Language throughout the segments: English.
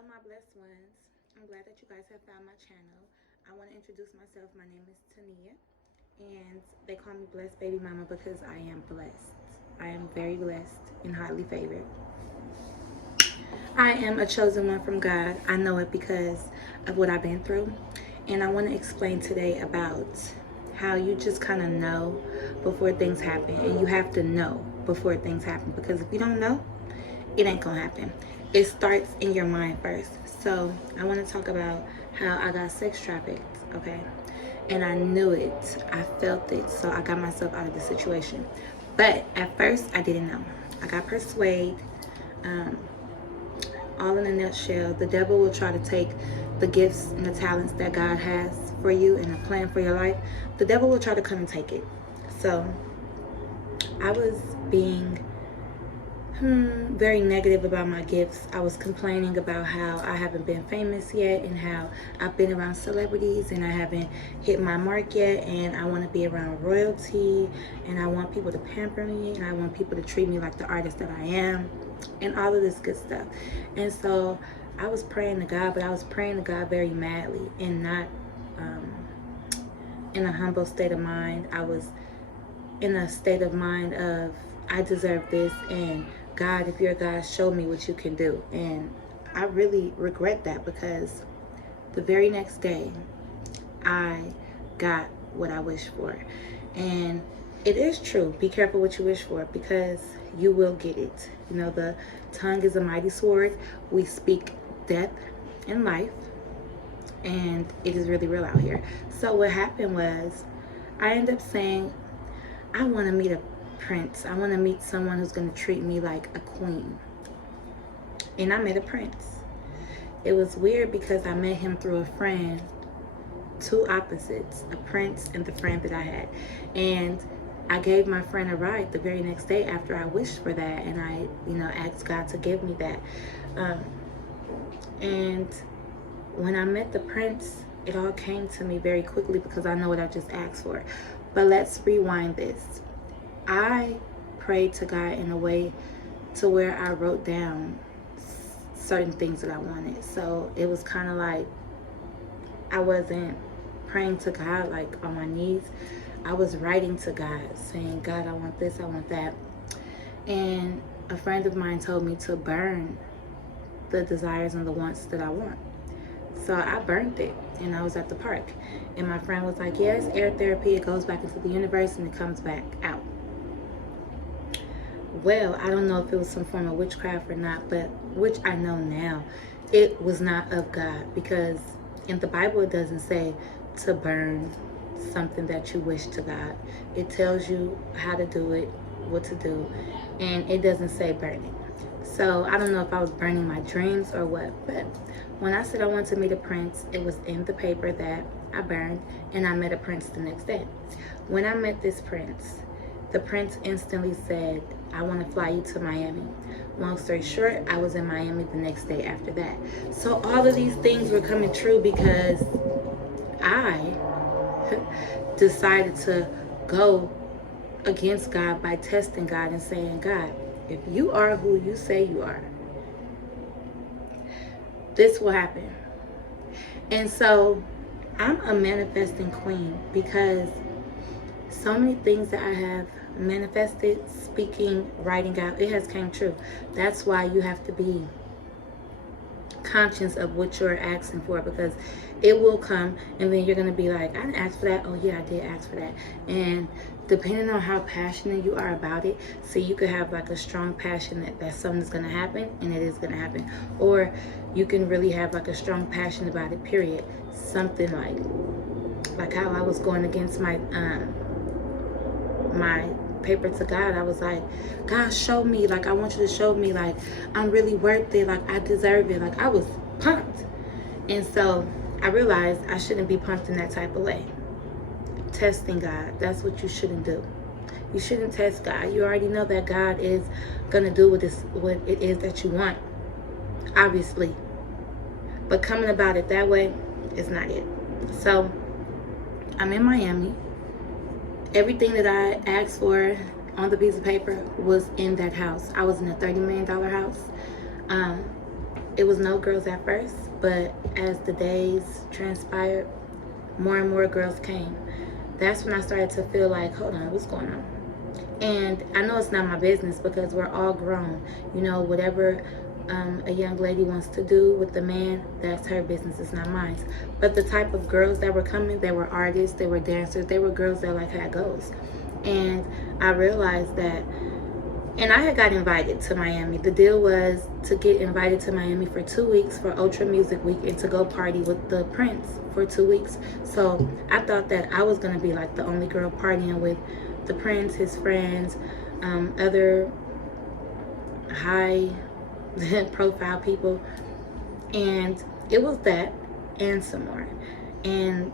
Hello, my blessed ones. I'm glad that you guys have found my channel. I want to introduce myself. My name is Tania, and they call me Blessed Baby Mama because I am blessed. I am very blessed and highly favored. I am a chosen one from God. I know it because of what I've been through, and I want to explain today about how you just kind of know before things happen, and you have to know before things happen, because if you don't know, it ain't gonna happen. It starts in your mind first. So I want to talk about how I got sex trafficked, okay? And I knew it. I felt it. So I got myself out of the situation. But at first, I didn't know. I got persuaded. All in a nutshell, the devil will try to take the gifts and the talents that God has for you and a plan for your life. The devil will try to come and take it. So I was being very negative about my gifts. I was complaining about how I haven't been famous yet, and how I've been around celebrities and I haven't hit my mark yet, and I want to be around royalty, and I want people to pamper me, and I want people to treat me like the artist that I am, and all of this good stuff. And so I was praying to God, but I was praying to God very madly and not in a humble state of mind. I was in a state of mind of, I deserve this, and God, if you're God, show me what you can do. And I really regret that, because the very next day I got what I wished for. And it is true, be careful what you wish for, because you will get it. You know, the tongue is a mighty sword. We speak death and life, and it is really real out here. So what happened was, I ended up saying, I want to meet a prince. I want to meet someone who's going to treat me like a queen. And I met a prince. It was weird because I met him through a friend. Two opposites, a prince and the friend that I had. And I gave my friend a ride the very next day after I wished for that, and I, asked God to give me that. And when I met the prince, it all came to me very quickly because I know what I just asked for. But let's rewind this. I prayed to God in a way to where I wrote down certain things that I wanted. So it was kind of like I wasn't praying to God like on my knees. I was writing to God saying, God, I want this, I want that. And a friend of mine told me to burn the desires and the wants that I want. So I burned it, and I was at the park. And my friend was like, yeah, it's air therapy. It goes back into the universe and it comes back out. Well, I don't know if it was some form of witchcraft or not, but which I know now, it was not of God, because in the Bible it doesn't say to burn something that you wish to God. It tells you how to do it, what to do, and it doesn't say burn it. So I don't know if I was burning my dreams or what, but when I said I wanted to meet a prince, it was in the paper that I burned, and I met a prince the next day. When I met this prince, the prince instantly said, I want to fly you to Miami. Long story short, I was in Miami the next day after that. So all of these things were coming true because I decided to go against God by testing God and saying, God, if you are who you say you are, this will happen. And so I'm a manifesting queen, because so many things that I have manifested, speaking, writing out, it has came true. That's why you have to be conscious of what you're asking for, because it will come, and then you're going to be like, I didn't ask for that. Oh yeah, I did ask for that. And depending on how passionate you are about it, so you could have like a strong passion that something's going to happen, and it is going to happen. Or you can really have like a strong passion about it, period. Something like how I was going against my paper to God. I was like, God, show me, like, I want you to show me, like, I'm really worth it, like, I deserve it. Like, I was pumped. And so I realized I shouldn't be pumped in that type of way. Testing God, that's what you shouldn't do. You shouldn't test God. You already know that God is gonna do what it is that you want, obviously. But coming about it that way is not it. So I'm in Miami. Everything that I asked for on the piece of paper was in that house. I was in a $30 million house. it was no girls at first, but as the days transpired, more and more girls came. That's when I started to feel like, hold on, what's going on? And I know it's not my business because we're all grown. You know, whatever a young lady wants to do with the man, that's her business, it's not mine. But the type of girls that were coming, they were artists, they were dancers, they were girls that like had goals. And I realized that, and I had got invited to Miami. The deal was to get invited to Miami for 2 weeks for Ultra Music Week and to go party with the Prince for 2 weeks. So I thought that I was going to be like the only girl partying with the Prince, his friends, other high profile people. And it was that and some more. And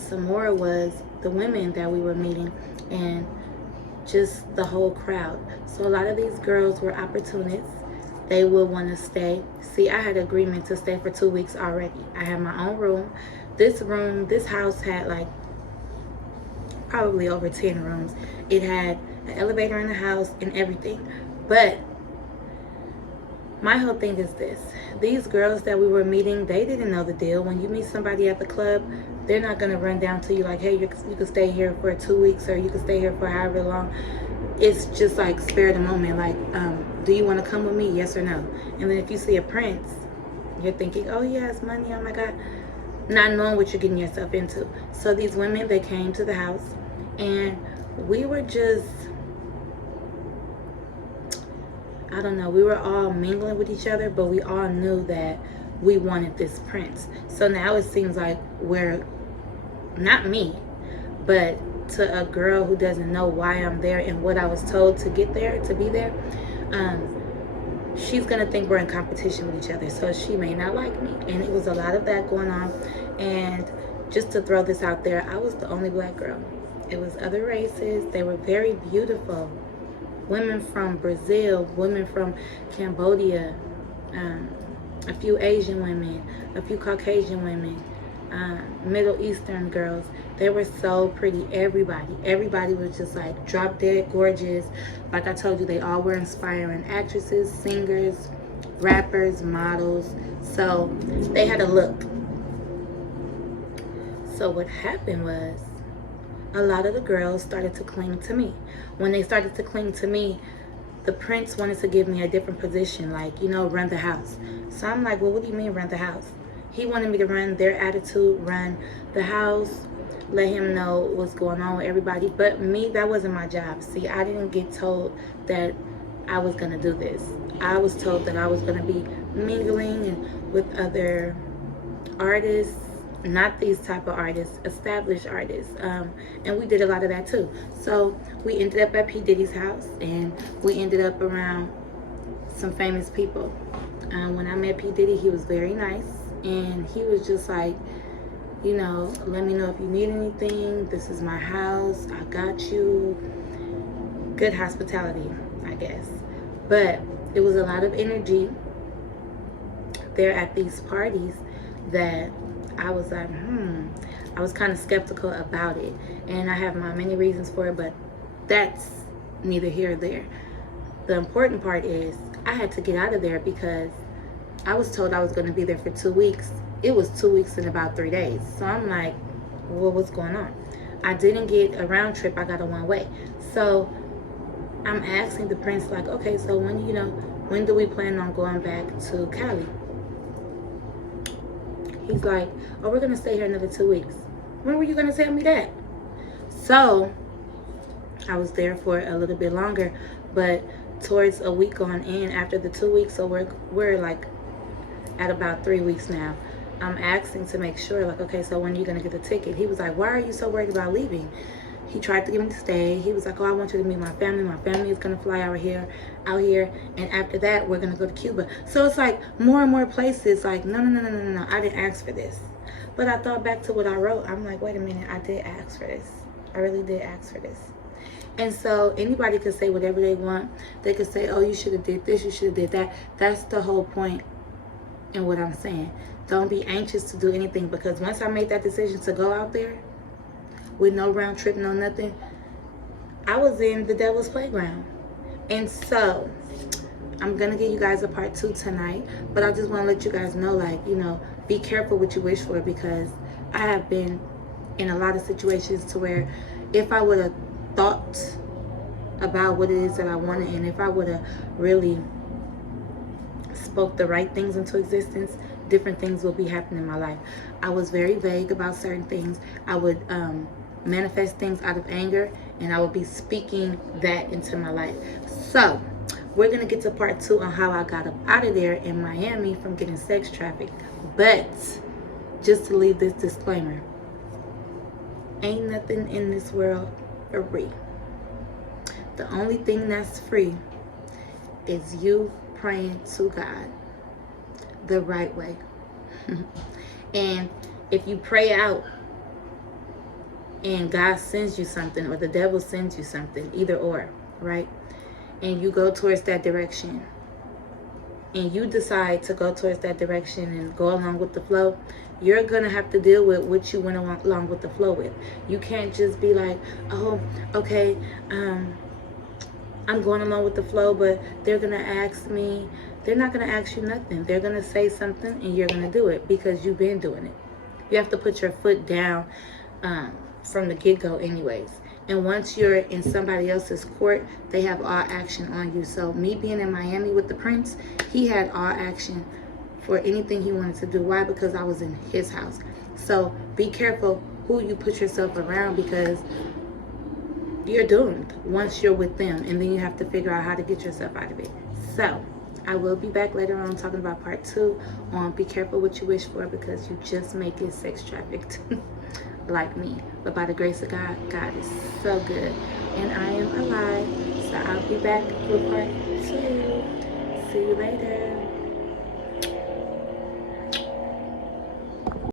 some more was the women that we were meeting and just the whole crowd. So a lot of these girls were opportunists. They would want to stay. See, I had an agreement to stay for 2 weeks already. I had my own room. This house had like probably over 10 rooms. It had an elevator in the house and everything. But my whole thing is this. These girls that we were meeting, they didn't know the deal. When you meet somebody at the club, they're not going to run down to you like, hey, you can stay here for 2 weeks or you can stay here for however long. It's just like spare the moment. Like, do you want to come with me? Yes or no? And then if you see a Prince, you're thinking, oh, yeah, it's money. Oh, my God. Not knowing what you're getting yourself into. So these women, they came to the house and we were just, I don't know, we were all mingling with each other, but we all knew that we wanted this Prince. So now it seems like we're, not me, but to a girl who doesn't know why I'm there and what I was told to get there, to be there, she's gonna think we're in competition with each other, so she may not like me. And it was a lot of that going on. And just to throw this out there, I was the only black girl. It was other races. They were very beautiful. Women from Brazil, women from Cambodia, a few Asian women, a few Caucasian women, Middle Eastern girls. They were so pretty. Everybody was just like drop dead gorgeous. Like I told you, they all were inspiring actresses, singers, rappers, models. So they had a look. So what happened was, a lot of the girls started to cling to me. When they started to cling to me, the Prince wanted to give me a different position, like, you know, run the house. So I'm like, well, what do you mean run the house? He wanted me to run their attitude, run the house, let him know what's going on with everybody. But me, that wasn't my job. See, I didn't get told that I was going to do this. I was told that I was going to be mingling and with other artists, not these type of artists, established artists, and we did a lot of that too. So we ended up at P. Diddy's house, and we ended up around some famous people. When I met P. Diddy, he was very nice, and he was just like, you know, let me know if you need anything. This is my house. I got you. Good hospitality, I guess. But it was a lot of energy there at these parties that I was like, I was kind of skeptical about it. And I have my many reasons for it, but that's neither here or there. The important part is I had to get out of there because I was told I was going to be there for 2 weeks. It was 2 weeks and about 3 days. So I'm like, well, what's going on? I didn't get a round trip. I got a one-way. So I'm asking the Prince, like, okay, so when do we plan on going back to Cali? He's like, oh, we're going to stay here another 2 weeks. When were you going to tell me that? So I was there for a little bit longer, but towards a week on in after the 2 weeks, so we're like at about 3 weeks now. I'm asking to make sure, like, okay, so when are you going to get the ticket? He was like, why are you so worried about leaving? He tried to get me to stay. He was like, oh, I want you to meet my family. My family is going to fly out here. And after that, we're going to go to Cuba. So it's like more and more places like, no. I didn't ask for this. But I thought back to what I wrote. I'm like, wait a minute. I did ask for this. I really did ask for this. And so anybody could say whatever they want. They could say, oh, you should have did this. You should have did that. That's the whole point in what I'm saying. Don't be anxious to do anything, because once I made that decision to go out there with no round trip, no nothing, I was in the devil's playground. And so I'm going to give you guys a part 2 tonight, but I just want to let you guys know, like, you know, be careful what you wish for, because I have been in a lot of situations to where if I would have thought about what it is that I wanted, and if I would have really spoke the right things into existence, different things will be happening in my life. I was very vague about certain things. I would manifest things out of anger, and I would be speaking that into my life. So we're gonna get to part 2 on how I got up out of there in Miami from getting sex trafficked. But just to leave this disclaimer, ain't nothing in this world free. The only thing that's free is you praying to God the right way. And if you pray out and God sends you something, or the devil sends you something, either or, right? And you go towards that direction, and you decide to go towards that direction and go along with the flow, you're gonna have to deal with what you went along with the flow with. You can't just be like, oh, okay, I'm going along with the flow, but they're gonna ask me. They're not gonna ask you nothing. They're gonna say something, and you're gonna do it because you've been doing it. You have to put your foot down from the get-go anyways. And once you're in somebody else's court, they have all action on you. So me being in Miami with the prince, he had all action for anything he wanted to do. Why? Because I was in his house. So be careful who you put yourself around, because you're doomed once you're with them, and then you have to figure out how to get yourself out of it. So I will be back later on talking about part 2 on be careful what you wish for, because you just may get sex trafficked like me. But by the grace of God, God is so good, and I am alive. So I'll be back with part 2. See you later.